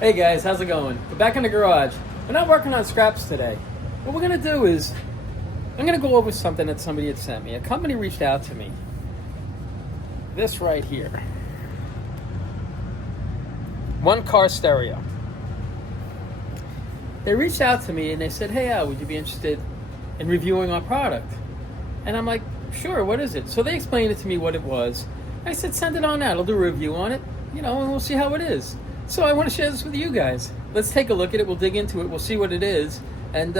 Hey guys, how's it going? We're back in the garage. We're not working on scraps today. What we're gonna do is, I'm gonna go over something that somebody had sent me. A company reached out to me. This right here. One car stereo. They reached out to me and they said, hey Al, would you be interested in reviewing our product? And I'm like, sure, what is it? So they explained it to me what it was. I said, send it on out. I'll do a review on it, and we'll see how it is. So I want to share this with you guys. Let's take a look at it. We'll dig into it. We'll see what it is. And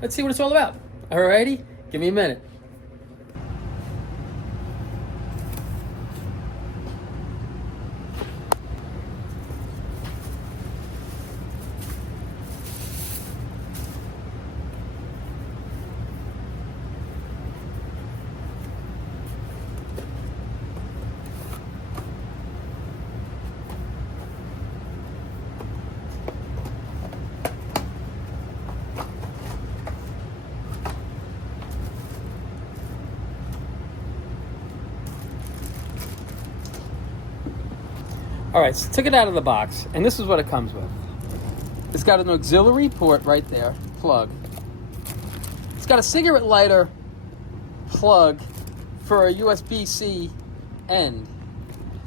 let's see what it's all about. Alrighty? Give me a minute. Alright, so took it out of the box. And this is what it comes with. It's got an auxiliary port right there. Plug. It's got a cigarette lighter plug for a USB-C end.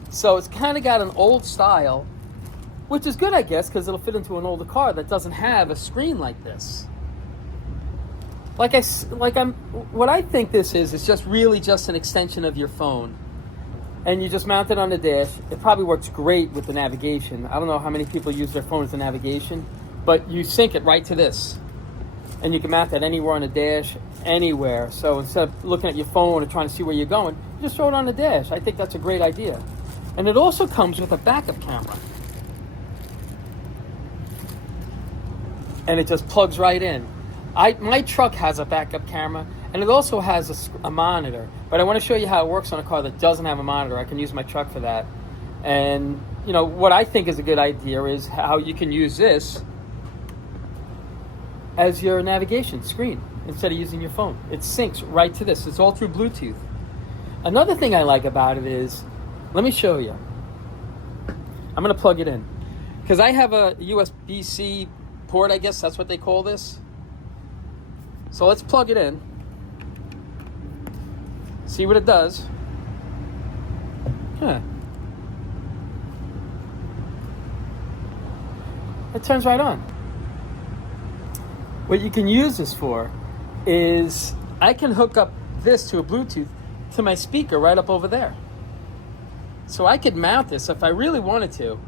So it's kind of got an old style, which is good, I guess, because it'll fit into an older car that doesn't have a screen like this. What I think this is just really just an extension of your phone. And you just mount it on the dash. It probably works great with the navigation. I don't know how many people use their phone as a navigation, but you sync it right to this. And you can mount that anywhere on the dash, anywhere. So instead of looking at your phone and trying to see where you're going, you just throw it on the dash. I think that's a great idea. And it also comes with a backup camera. And it just plugs right in. My truck has a backup camera, and it also has a monitor. But I want to show you how it works on a car that doesn't have a monitor. I can use my truck for that. And, what I think is a good idea is how you can use this as your navigation screen instead of using your phone. It syncs right to this. It's all through Bluetooth. Another thing I like about it is, let me show you. I'm going to plug it in. Because I have a USB-C port, I guess that's what they call this. So let's plug it in. See what it does. It turns right on. What you can use this for is I can hook up this to a Bluetooth to my speaker right up over there. So I could mount this if I really wanted to.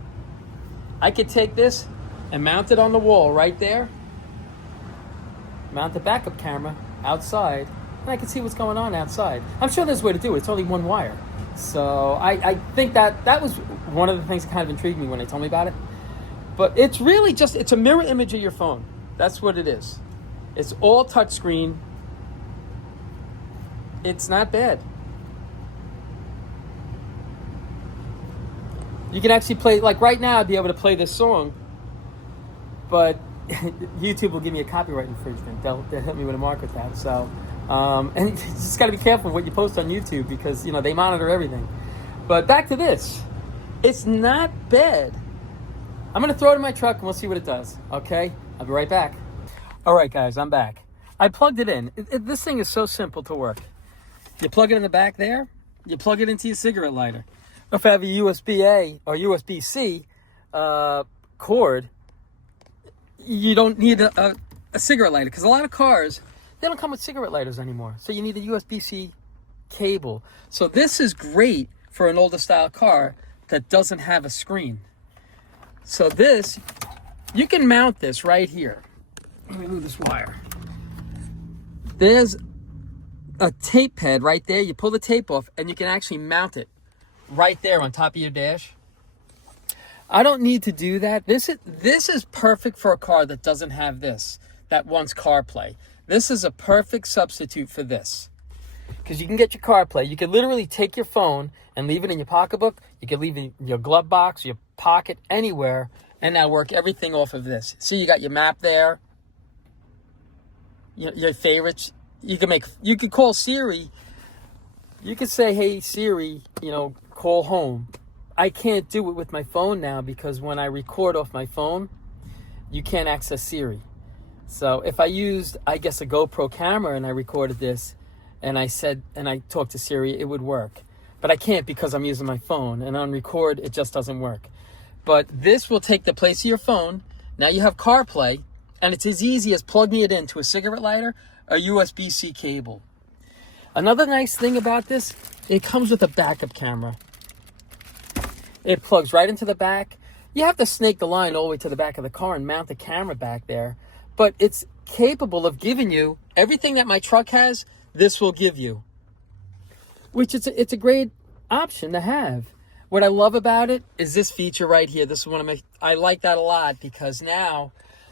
I could take this and mount it on the wall right there. Mount the backup camera outside, and I can see what's going on outside. I'm sure there's a way to do it. It's only one wire. So I think that was one of the things that kind of intrigued me when they told me about it. But it's really it's a mirror image of your phone. That's what it is. It's all touchscreen. It's not bad. You can actually play, like right now I'd be able to play this song, but YouTube will give me a copyright infringement. They'll hit me with a mark with that. So, and you just got to be careful what you post on YouTube because, they monitor everything. But back to this. It's not bad. I'm going to throw it in my truck and we'll see what it does. Okay? I'll be right back. All right, guys, I'm back. I plugged it in. This thing is so simple to work. You plug it in the back there. You plug it into your cigarette lighter. If I have a USB-A or USB-C cord, you don't need a cigarette lighter because a lot of cars, they don't come with cigarette lighters anymore. So you need a USB-C cable. So this is great for an older style car that doesn't have a screen. So this, you can mount this right here. Let me move this wire. There's a tape head right there. You pull the tape off and you can actually mount it right there on top of your dash. I don't need to do that. This is perfect for a car that doesn't have this, that wants CarPlay. This is a perfect substitute for this. Because you can get your CarPlay. You can literally take your phone and leave it in your pocketbook. You can leave it in your glove box, your pocket, anywhere, and now work everything off of this. See, you got your map there. Your favorites. You can call Siri. You could say, hey Siri, call home. I can't do it with my phone now because when I record off my phone, you can't access Siri. So if I used, I guess, a GoPro camera and I recorded this and I talked to Siri, it would work. But I can't because I'm using my phone, and on record, it just doesn't work. But this will take the place of your phone. Now you have CarPlay, and it's as easy as plugging it into a cigarette lighter or USB-C cable. Another nice thing about this, it comes with a backup camera. It plugs right into the back. You have to snake the line all the way to the back of the car and mount the camera back there. But it's capable of giving you everything that my truck has, this will give you. Which it's a great option to have. What I love about it is this feature right here. This is I like that a lot because now,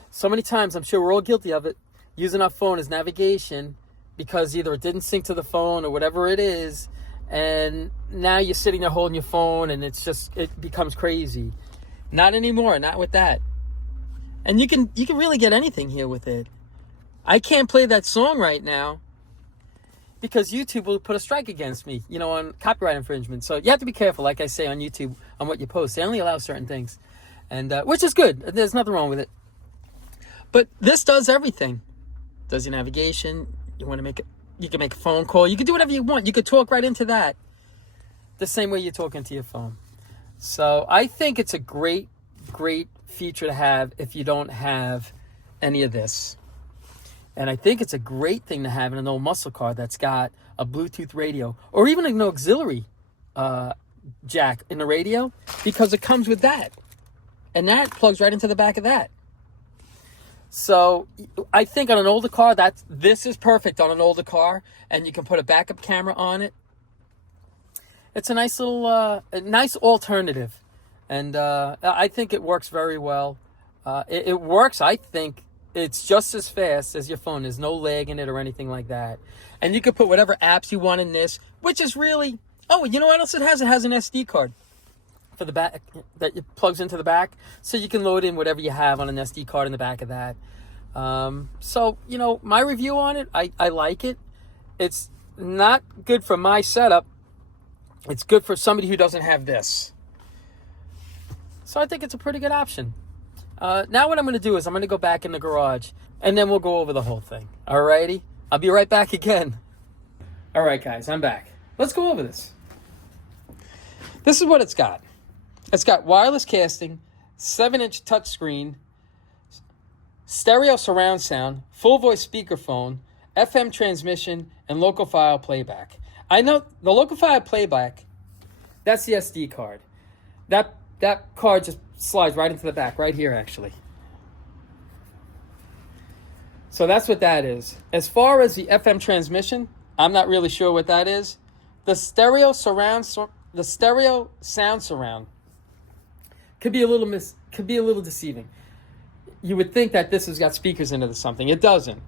so many times, I'm sure we're all guilty of it, using our phone as navigation because either it didn't sync to the phone or whatever it is, and now you're sitting there holding your phone and it becomes crazy. Not anymore, not with that. And you can really get anything here with it. I can't play that song right now because YouTube will put a strike against me, on copyright infringement. So you have to be careful, like I say on YouTube, on what you post. They only allow certain things, and which is good. There's nothing wrong with it. But this does everything. Does your navigation. You can make a phone call. You can do whatever you want. You could talk right into that the same way you're talking to your phone. So I think it's a great, great feature to have if you don't have any of this. And I think it's a great thing to have in an old muscle car that's got a Bluetooth radio or even an auxiliary jack in the radio, because it comes with that. And that plugs right into the back of that. So I think on an older car, this is perfect on an older car, and you can put a backup camera on it. It's a nice little, a nice alternative. And I think it works very well. It works, I think, it's just as fast as your phone. There's no lag in it or anything like that. And you can put whatever apps you want in this, which is really... Oh, you know what else it has? It has an SD card for the back that it plugs into the back. So you can load in whatever you have on an SD card in the back of that. So, my review on it, I like it. It's not good for my setup. It's good for somebody who doesn't have this. So I think it's a pretty good option. Now what I'm going to do is I'm going to go back in the garage and then we'll go over the whole thing. Alrighty? I'll be right back again. Alright guys, I'm back. Let's go over this. This is what it's got. It's got wireless casting, 7-inch touchscreen, stereo surround sound, full voice speakerphone, FM transmission, and local file playback. I know the local file playback, that's the SD card. That card just slides right into the back, right here actually. So that's what that is. As far as the FM transmission, I'm not really sure what that is. The stereo sound surround could be a little deceiving. You would think that this has got speakers into something. It doesn't.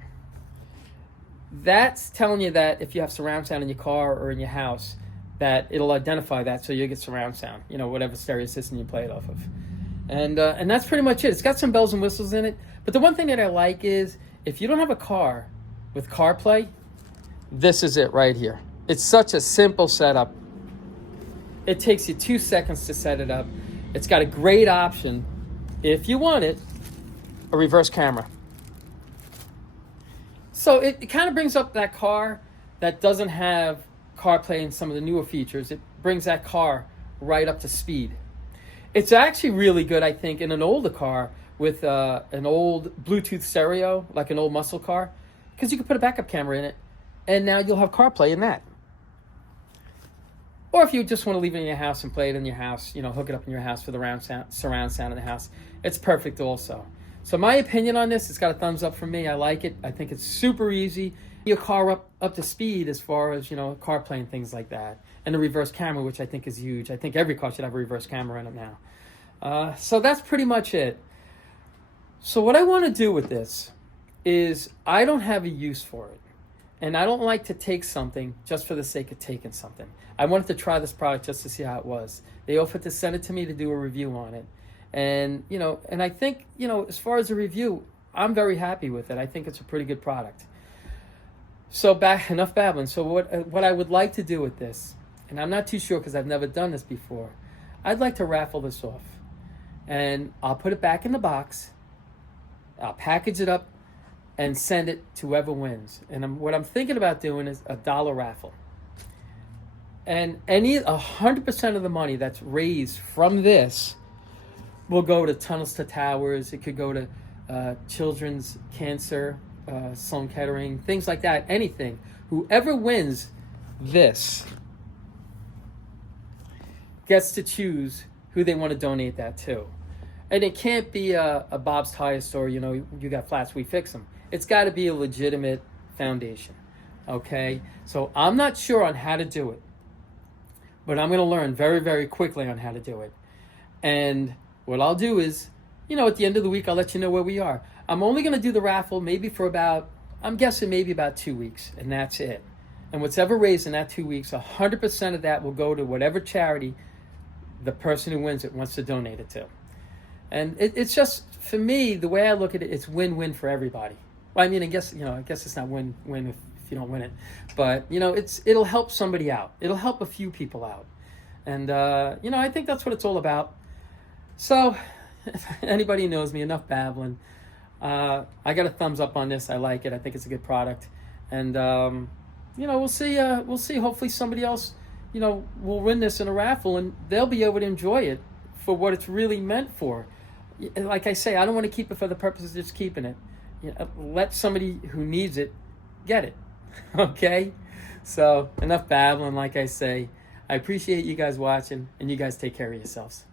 That's telling you that if you have surround sound in your car or in your house, that it'll identify that, so you'll get surround sound, whatever stereo system you play it off of. And that's pretty much it. It's got some bells and whistles in it. But the one thing that I like is, if you don't have a car with CarPlay, this is it right here. It's such a simple setup. It takes you 2 seconds to set it up. It's got a great option, if you want it, a reverse camera. So it kind of brings up that car that doesn't have CarPlay and some of the newer features. It brings that car right up to speed. It's actually really good, I think, in an older car with an old Bluetooth stereo, like an old muscle car, because you can put a backup camera in it, and now you'll have CarPlay in that. Or if you just want to leave it in your house and play it in your house, hook it up in your house for the surround sound in the house, it's perfect also. So my opinion on this, it's got a thumbs up from me. I like it. I think it's super easy. Your car up to speed as far as, CarPlay and things like that. And the reverse camera, which I think is huge. I think every car should have a reverse camera in it now. So that's pretty much it. So what I want to do with this is I don't have a use for it. And I don't like to take something just for the sake of taking something. I wanted to try this product just to see how it was. They offered to send it to me to do a review on it. And, and I think, as far as a review, I'm very happy with it. I think it's a pretty good product. So enough babbling. So what I would like to do with this, and I'm not too sure because I've never done this before, I'd like to raffle this off, and I'll put it back in the box. I'll package it up and send it to whoever wins. And what I'm thinking about doing is a dollar raffle. And 100% of the money that's raised from this will go to Tunnels to Towers. It could go to children's cancer, Sloan Kettering, things like that, anything. Whoever wins this gets to choose who they want to donate that to. And it can't be a Bob's Tire Store, you got flats, we fix them. It's got to be a legitimate foundation, okay? So I'm not sure on how to do it, but I'm going to learn very, very quickly on how to do it. And what I'll do is, at the end of the week, I'll let you know where we are. I'm only going to do the raffle maybe for I'm guessing maybe about 2 weeks, and that's it. And what's ever raised in that 2 weeks, 100% of that will go to whatever charity the person who wins it wants to donate it to. And it's just, for me, the way I look at it, it's win-win for everybody. Well, I guess it's not win-win if you don't win it. But, it'll help somebody out. It'll help a few people out. And, I think that's what it's all about. So, if anybody knows me, enough babbling. I got a thumbs up on this. I like it. I think it's a good product. And, we'll see. Hopefully somebody else, will win this in a raffle, and they'll be able to enjoy it for what it's really meant for. Like I say, I don't want to keep it for the purpose of just keeping it. Let somebody who needs it get it. Okay? So, enough babbling, like I say. I appreciate you guys watching, and you guys take care of yourselves.